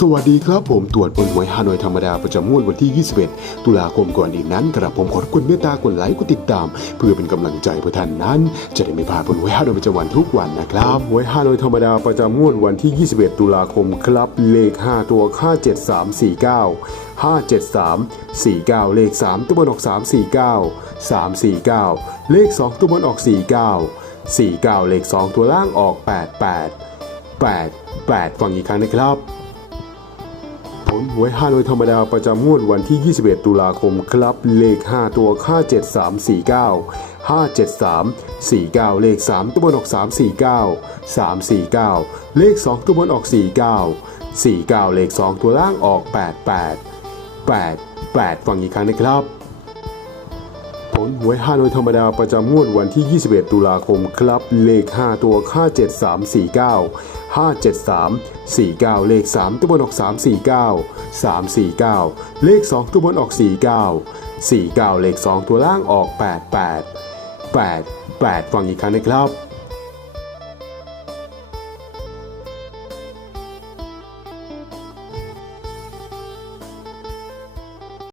สวัสดีครับผมตรวจบนหวยฮานอยธรรมดาประจำงวดวันที่ 21 ตุลาคมก่อนอื่นนั้นกระผมขอทุกคนเมตตากดไลค์กดติดตาม เพื่อเป็นกำลังใจเพื่อท่านนั้น จะได้ไม่พลาดบนหวยฮานอยประจำวันทุกวันนะครับหวยฮานอยธรรมดาประจำงวดวันที่ 21 ตุลาคมครับเลข 5 ตัวค่า7349 573 49 เลข 3 ตัวบนออก 349 349 เลข 2 ตัวบนออก 49 49 เลข 2 ตัวล่างออก 88 8 8 ฟังอีกครั้งนะครับ ผลหวยฮานอยธรรมดาประจำงวดวันที่ 21 ตุลาคมครับ เลข 5 ตัว 57349 573 49 เลข 3 ตัวบนออก 349 349 เลข 2 ตัวบนออก 49 49 เลข 2 ตัวล่างออก 88 8 8 ฟังอีกครั้งนะครับ ผลหวยฮานอยธรรมดาประจำงวดวันที่ 21 ตุลาคมครับ เลข 5 ตัวค่า 7349 573 49 เลข 3 ตัวบนออก 349 349 เลข 2 ตัวบนออก 49 49 เลข 2 ตัวล่างออก 88 8 8 ฟังอีกครั้งนะครับ